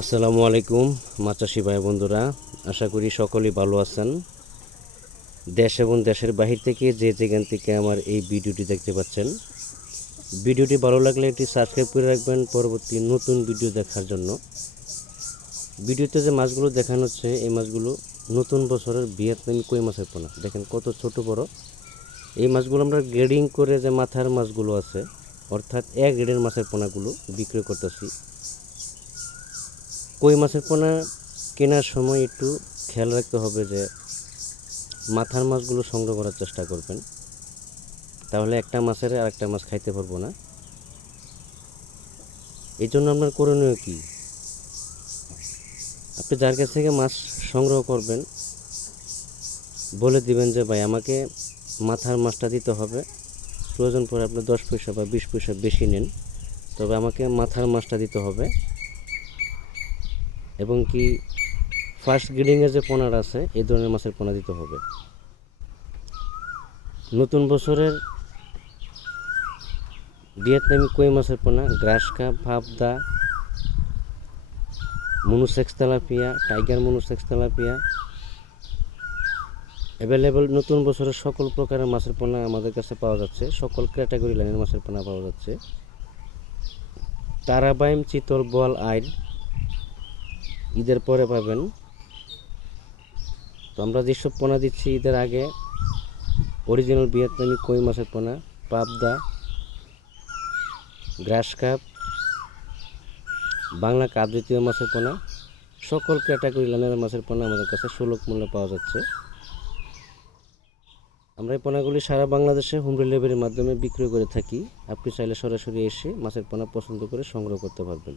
আসসালামু আলাইকুম মাছ চাষি ভাই বন্ধুরা, আশা করি সকলেই ভালো আছেন। দেশ এবং দেশের বাহির থেকে যে যেখান থেকে আমার এই ভিডিওটি দেখতে পাচ্ছেন, ভিডিওটি ভালো লাগলে একটি সাবস্ক্রাইব করে রাখবেন পরবর্তী নতুন ভিডিও দেখার জন্য। ভিডিওতে যে মাছগুলো দেখানো হচ্ছে, এই মাছগুলো নতুন বছরের ভিয়েতনামি কই মাছের পোনা। দেখেন কত ছোট বড়। এই মাছগুলো আমরা গ্রেডিং করে যে মাথার মাছগুলো আছে, অর্থাৎ এক গ্রেডের মাছের পোনাগুলো বিক্রি করতেছি। কই মাছের পোনা কেনার সময় একটু খেয়াল রাখতে হবে যে মাথার মাছগুলো সংগ্রহ করার চেষ্টা করবেন, তাহলে একটা মাছের আর একটা মাছ খাইতে পারবো না। এই জন্য আপনার করণীয় কি, আপনি যার কাছ থেকে মাছ সংগ্রহ করবেন বলে দিবেন যে ভাই আমাকে মাথার মাছটা দিতে হবে। প্রয়োজন পড়ে আপনি 10 পয়সা বা 20 পয়সা বেশি নেন, তবে আমাকে মাথার মাছটা দিতে হবে। এবং কি ফার্স্ট গ্রেডিংয়ে যে পোনাটা আছে, এই ধরনের মাছের পোনা দিতে হবে। নতুন বছরের ভিয়েতনামি কই মাছের পোনা, গ্রাস কাপ, ভাবদা, monosex tilapia, tiger monosex tilapia available. নতুন বছরের সকল প্রকারের মাছের পোনা আমাদের কাছে পাওয়া যাচ্ছে, সকল ক্যাটাগরি লাইনের মাছের পোনা পাওয়া যাচ্ছে। তারাবাইম, চিতল, বোয়াল, আইল ঈদের পরে পাবেন। তো আমরা যেসব পোনা দিচ্ছি ঈদের আগে, অরিজিনাল ভিয়েতনামি কই মাছের পোনা, পাবদা, গ্রাস কাপ, বাংলা কাপ জাতীয় মাছের পোনা, সকল ক্যাটাগরি লাইনের মাছের পোনা আমাদের কাছে সুলভ মূল্যে পাওয়া যাচ্ছে। আমরা এই পোনাগুলি সারা বাংলাদেশে হোম ডেলিভারির মাধ্যমে বিক্রি করে থাকি। আপনি চাইলে সরাসরি এসে মাছের পোনা পছন্দ করে সংগ্রহ করতে পারবেন।